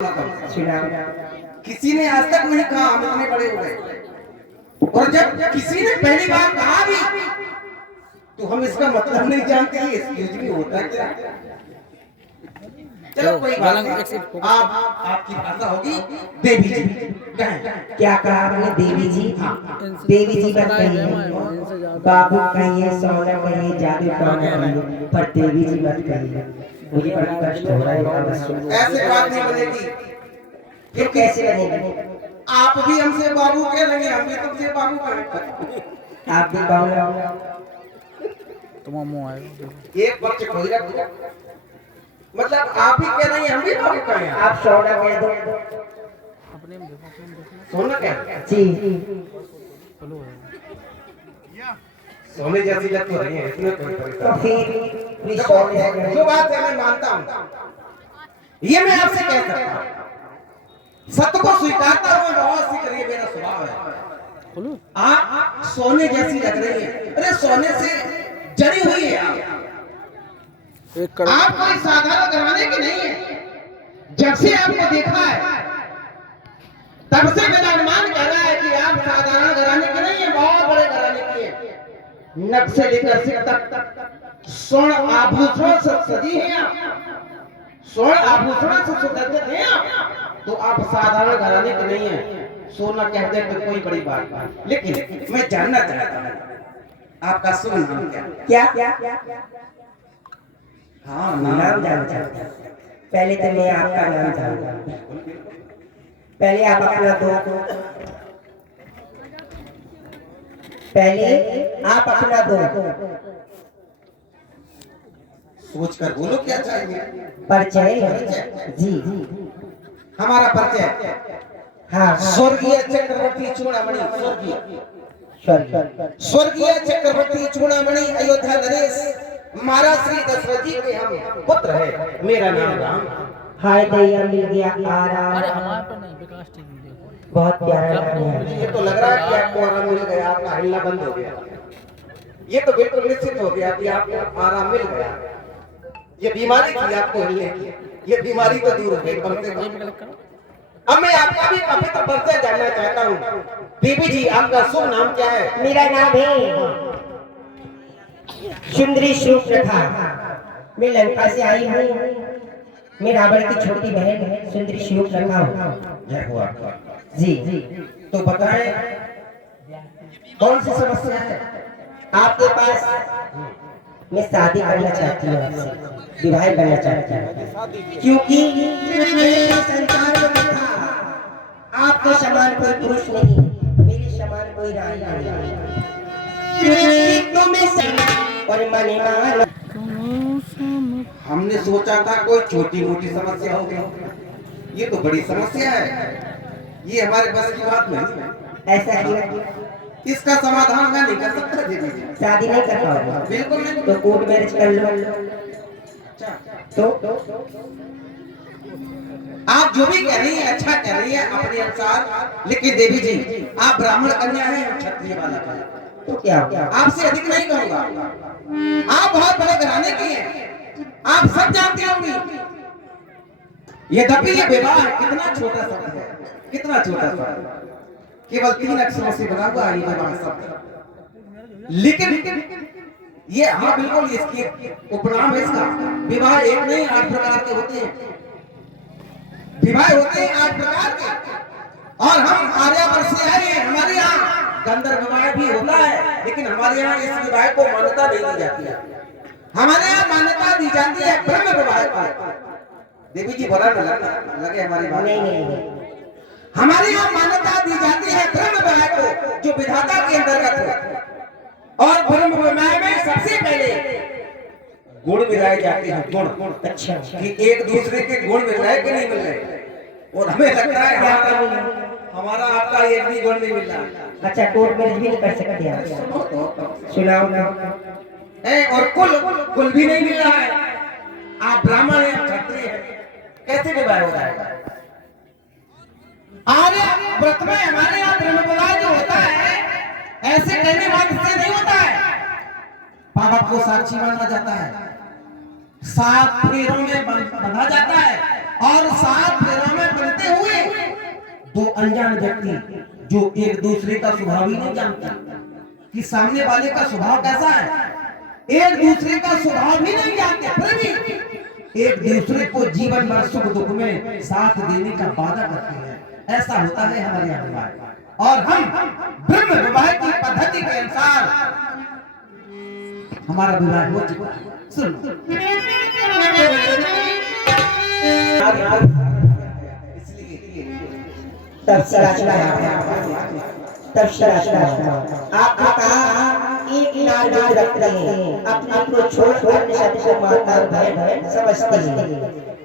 किसी ने आज तक नहीं कहा हम इतने बड़े हो गए, और जब किसी ने पहली बार कहा भी तो हम इसका मतलब नहीं जानते कि एक्सक्यूज भी होता क्या। चलो कोई बात नहीं, आप आपकी भाषा होगी देवी जी। क्या कहा आपने? देवी जी? देवी जी मत कहिए, बाबू कहिए, सोना कहिए, जादू टोना कहिए, पर देवी जी मत कहिए। मुझे बड़ा कष्ट हो रहा है। ऐसे बात नहीं बनेगी। फिर कैसे बनेगी? आप भी हमसे बाबू कह रहे हैं, हम भी तुमसे बाबू कहेंगे। आप भी कहो। एक पक्ष कोई रखो, मतलब आप ही कह रहे हैं हम भी बाबू कहें। आप सोना कह दो। सोना क्या जी सोने जैसी लग तो रही है, इसमें कोई तो परेशानी फिर सोने जो बात है मैं मानता हूँ, ये मैं आपसे कह सकता हूँ, सत्य को स्वीकारता हूँ, बहुत सी करिए मेरा स्वभाव है। आप सोने जैसी लग रही है, अरे सोने से जड़ी हुई है आप कोई साधारण घराने की नहीं है। जब से आपको देखा है तब से मेरा अनुमान कह रहा है कि आप साधारण घराने की नहीं है, बहुत बड़े घराने की है। नख से लेकर सिर तक स्वर्ण आभूषण से सजी हैं आप, स्वर्ण आभूषण से सुसज्जित हैं आप, तो आप साधारण घराने की नहीं है। सोना कह दे तो कोई बड़ी बात नहीं, लेकिन मैं जानना चाहता हूँ आपका शुभ नाम क्या? हाँ नाम जानना चाहता हूँ। पहले तो मैं आपका नाम जानूंगा। पहले आप अपना दो, पहले आप अपना दो। सोच कर बोलो क्या चाहिए। परिचय जी। हमारा परिचय हाँ स्वर्गीय चक्रवर्ती चूड़ामणि, स्वर्गीय चक्रवर्ती चूड़ामणि अयोध्या नरेश महाराज श्री दशरथ जी के हम पुत्र है। मेरा नाम राम। हाय दैया मिल गया आराम। बहुत प्यारा लग रहा है। ये तो लग रहा है कि आपको आराम मिल गया, आपका हिलना बंद हो गया। ये तो बिल्कुल निश्चित हो गया कि आपको आराम मिल गया। ये बीमारी थी आपको हिलने की, ये बीमारी तो दूर हो गई कम से कम। अब मैं आपका भी पवित्र परिचय जानना चाहता हूँ। देवी जी आपका शुभ नाम क्या है? मेरा नाम है सुंदरी सुप्रभा। मैं लंका से आई हूँ। मैं रावण की छोटी बहन है सुंदरी सुप्रभा हूँ। जी तो बताएं कौन सी समस्या है आपके पास? मैं शादी करना चाहती हूँ आपसे, विवाह करना चाहती हूँ, क्योंकि मैंने संसार में देखा आपके समान कोई पुरुष नहीं, मेरे समान कोई रानी नहीं। तो मैं और मने मान हमने सोचा था कोई छोटी मोटी समस्या होगी, ये तो बड़ी समस्या है। ये हमारे बस की बात नहीं है। ऐसा क्यों? इसका समाधान मैं नहीं कर सकता देवी जी। शादी नहीं कर पाओगे? बिल्कुल नहीं। तो कोर्ट मैरिज कर लो। तो आप जो भी कह रही है अच्छा कह रही है अपने अनुसार, लेकिन देवी जी आप ब्राह्मण कन्या है, क्षत्रिय वाला का, तो क्या आपसे अधिक नहीं कहूंगा। आप बहुत बड़े घराने की हैं, आप सब जानती होंगी। यद्यपि ये विवाह कितना छोटा शब्द है, कितना छोटा शब्द, केवल 3 अक्षरों से बना हुआ ये विवाह शब्द, लेकिन ये हाँ बिल्कुल इसकी उपनाम है इसका। विवाह एक नहीं 8 प्रकार के होते हैं, विवाह होते हैं 8 प्रकार के। और हम आर्यावर्त से आए हैं, हमारे यहाँ गंधर्व विवाह भी होता है, लेकिन हमारे यहाँ इस विवाह को मान्यता नहीं दी जाती है। हमारे यहाँ मान्यता दी जाती है ब्रह्म विवाह को। देवी जी बुरा न लगे हमारी बात। नहीं। हमारे यहाँ मान्यता दी जाती है ब्रह्म विवाह को, जो विधाता के अंतर्गत है। और ब्रह्म विवाह में सबसे पहले गुण मिलाए जाते हैं, गुण। अच्छा कि एक दूसरे के गुण मिल रहे कि नहीं मिल रहे, और हमें लगता है हमारा आपका एक भी गुण नहीं मिल रहा। अच्छा कोर्ट मैरिज भी नहीं कर सकते आप? सुनाओ ना। और कुल भी नहीं मिल रहा है। आप ब्राह्मण हैं, क्षत्रिय हैं, कैसे विवाह हो जाएगा? आर्य व्रत में हमारे यहाँ ब्रह्म विवाह जो होता है ऐसे कहने वाले से नहीं होता है। पावक को साक्षी माना जाता है, 7 फेरों में बंधा जाता है, और साथ फेरा में बनते हुए दो अनजान व्यक्ति जो एक दूसरे का स्वभाव ही नहीं जानते कि सामने वाले का स्वभाव कैसा है, एक दूसरे का स्वभाव ही नहीं जानते, फिर भी एक दूसरे को जीवन भर सुख दुख में साथ देने का वादा करते हैं। ऐसा होता है हमारे यहाँ विवाह। और हम ब्रह्म विवाह की पद्धति के अनुसार हमारा विवाह हो चुका है। सुनो तब से आपने कहा एक नारी रखते हैं अपने को छोड़ अन्य शब्द को माता और बहन समझते हैं।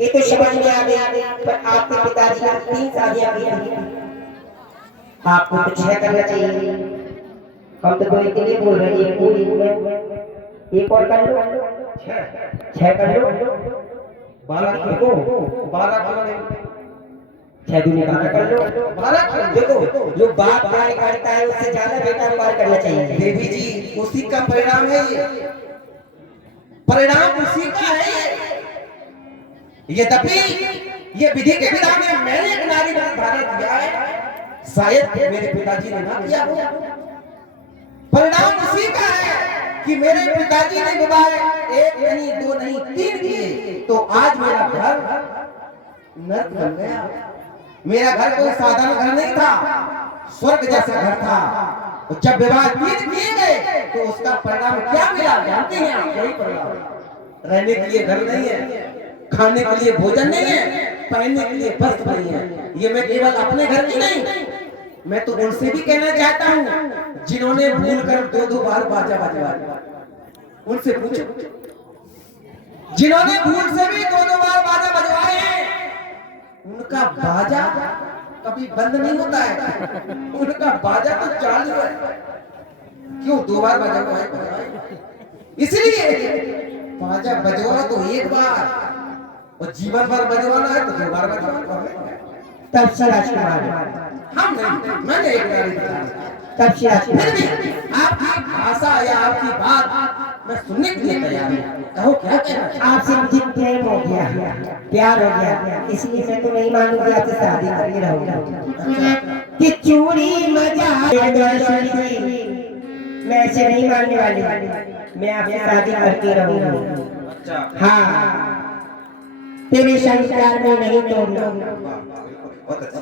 ये तो समझ में आ गया, पर आपके पिताजी ने 3 शादियां की हैं, आपको तो 6 करना चाहिए। हम तो 2 के लिए बोल रहे हैं, पूरी में एक और कर लो, 6 कर लो, 12 को 12 6 दूनी बात कर लो, 12 देखो जो बाप कार्य करता है उससे ज्यादा बेटा कार्य करना चाहिए। देवी जी उसी का परिणाम है ये, परिणाम उसी का है। यद्यपि ये विधि के विधान में मैंने एक नारी का धारण किया है, शायद मेरे पिताजी ने ना किया हो। परिणाम उसी का है कि मेरे पिताजी ने विवाह 1 नहीं 2 नहीं 3 किए, तो आज मेरा घर नर्क बन गया। मेरा घर कोई साधारण घर नहीं था, स्वर्ग जैसा घर था। तो जब विवाह 3 किए गए तो उसका परिणाम क्या मिला जानते हैं आप? यही परिणाम, रहने के लिए घर नहीं है, खाने के लिए भोजन नहीं है, पहनने के लिए वस्त्र नहीं है। ये मैं केवल अपने घर की नहीं, मैं तो उनसे भी कहना चाहता हूँ जिन्होंने भूल कर 2-2 बार बाजा बजवाया। उनसे पूछो, जिन्होंने भूल से भी 2-2 बार बाजा बजवाए हैं, उनका बाजा कभी बंद नहीं होता है, उनका बाजा तो चालू है। क्यों 2 बार बजवाए? इसलिए बाजा बजवाना तो 1 बार, और जीवन भर बजवाना है तो 2 बार बजवाना। तब से राजकुमार हम नहीं, मैंने एक नारी दिखाई। तब से राजकुमार आपकी भाषा या आपकी बात मैं सुनने के लिए तैयार हूँ। कहो क्या कहना? आपसे मुझे प्रेम हो गया, प्यार हो गया, इसलिए मैं तो नहीं मानूंगी आपसे शादी करके रहूंगा। कि चूड़ी मजा मैं ऐसे नहीं मानने वाली, मैं आपसे शादी करके रहूंगा। हाँ, तेरे संस्कार में नहीं तोड़ना,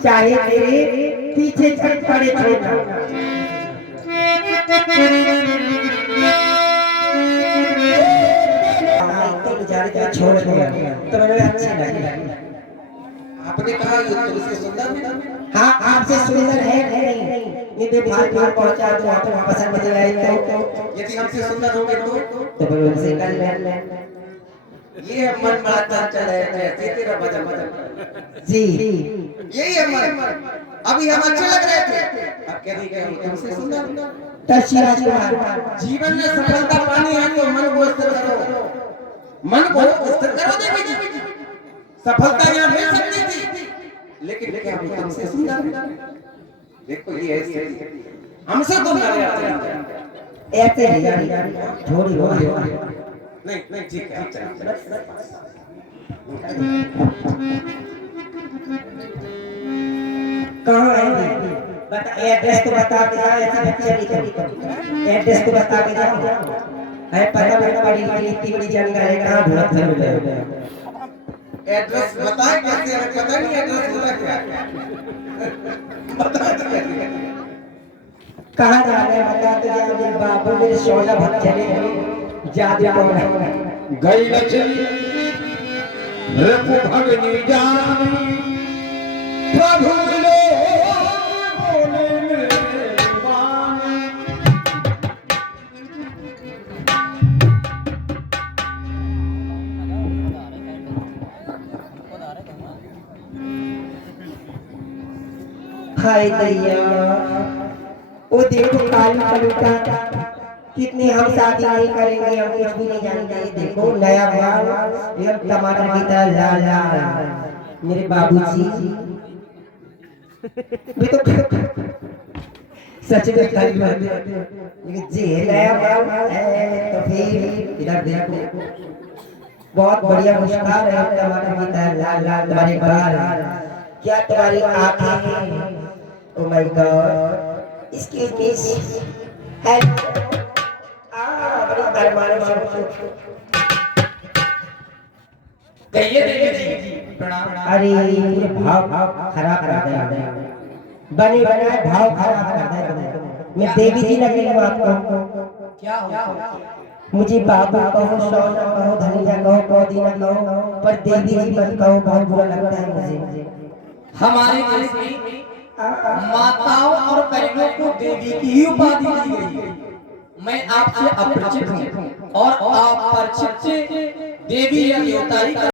चाहे तेरे पीछे छट पड़े छोड़ना। छोड़ दिया तो मुझे अच्छी लगी। आपने कहा ये तुमसे सुंदर? हाँ, आपसे सुंदर है नहीं, ये बेभार दूर पहुंचा तो आपको पसंद नहीं आई तो यदि हमसे सुंदर होंगे तो फिर उनसे कर ले। ये मन बड़ा चले ऐसे तेरा बजन जी यही है मन। अभी हम अच्छे लग रहे थे, अब कह रही हम तुमसे सुंदर। तशीराज कुमार जीवन में सफलता पानी है तो मन को स्थिर करो, मन को स्थिर करो। देवी जी सफलता यहाँ मिल सकती थी, लेकिन क्या हम तुमसे सुंदर? देखो ये ऐसे हमसे तो ऐसे थोड़ी हो नहीं नहीं ठीक है कहाँ है? बता, एड्रेस तो बता के जाओ, ऐसे बच्चे नहीं, एड्रेस तो बता के जाओ। है पता नहीं बड़ी बड़ी इतनी बड़ी जानकारी कहाँ ढूंढ रहे हो? एड्रेस बताएं कैसे? हमें पता नहीं एड्रेस होता क्या। बता दो कहाँ जा रहे हैं? बता तो जाओ। मेरे बाबू मेरे सोना भक्त चले जादू टोना गई लक्ष्मी रघु भगनी जान प्रभु मिलो बोले मेरे वाणी। हाय दैया, वो देखो काली कलुटा, कितनी हम शादी नहीं करेंगे, हम कुछ भी नहीं जानेंगे। ये देखो नया माल एकदम टमाटर की तरह लाल लाल। मेरे बाबूजी भी तो सच में काली बात है, लेकिन जी नया माल है तो फिर इधर देखो बहुत बढ़िया मुस्कान है, टमाटर की तरह लाल लाल तुम्हारे बाल, क्या तुम्हारी आंखें, oh my God, excuse me, hello, बड़ी अरमान से कहिए देवी जी प्रणाम। अरे पूरे भाव खराब कर दिया, बने बनाए भाव खराब कर दिया तुमने। मैं देवी जी लग रही हूँ आपको, क्या हो? मुझे बाबू कहो, सोना कहो, धनिया कहो, पौदीना कहो, पर देवी जी मत कहो, बहुत बुरा लगता है मुझे। हमारे देश में माताओं और बहनों को देवी की ही उपाधि दी गई है। मैं आपसे अपरिचित हूँ और आप परिचित से देवी या देवताई